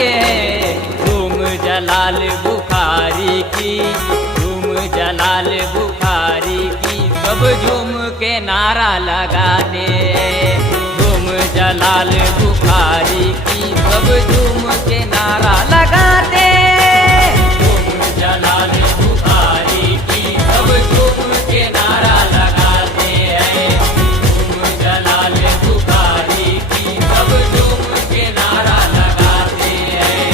हैं। धूम जलाल बुखारी की, धूम जलाल बुखारी की, सब झूम के नारा लगाते हैं। धूम जलाल बुखारी की, सब झूम के नारा लगाते हैं। धूम जलाल बुखारी की, सब झूम के नारा लगाते हैं। धूम जलाल बुखारी की, सब झूम के नारा लगाते हैं।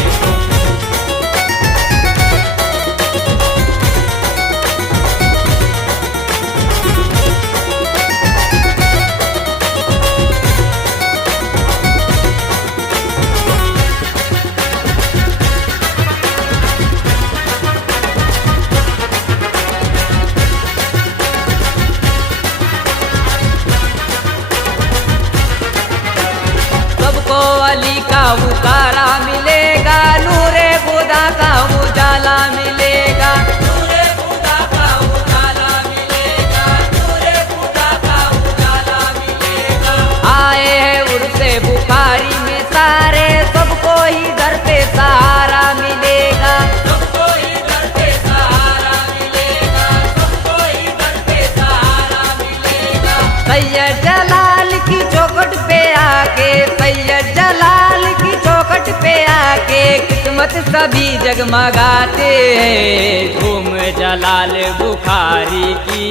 सबको अली का उतारा मिलेगा, नूरे खुदा का उजाला मिलेगा। नूरे खुदा का उजाला मिलेगा, नूरे खुदा का उजाला मिलेगा। आए हैं उर्से बुखारी में सारे, सबको ही दर पे सहारा मिलेगा। सबको ही दर पे सहारा मिलेगा, सबको ही दर पे सहारा मिलेगा। सैयद जलाल की चौखट पे आके, सैयद जलाल की चौखट पे आके किस्मत सभी जगमगाते हैं। धूम जलाल बुखारी की,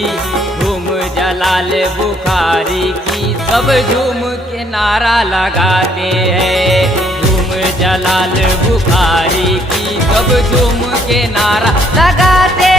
धूम जलाल बुखारी की, सब झूम के नारा लगाते हैं। धूम जलाल बुखारी की, सब झूम के नारा लगाते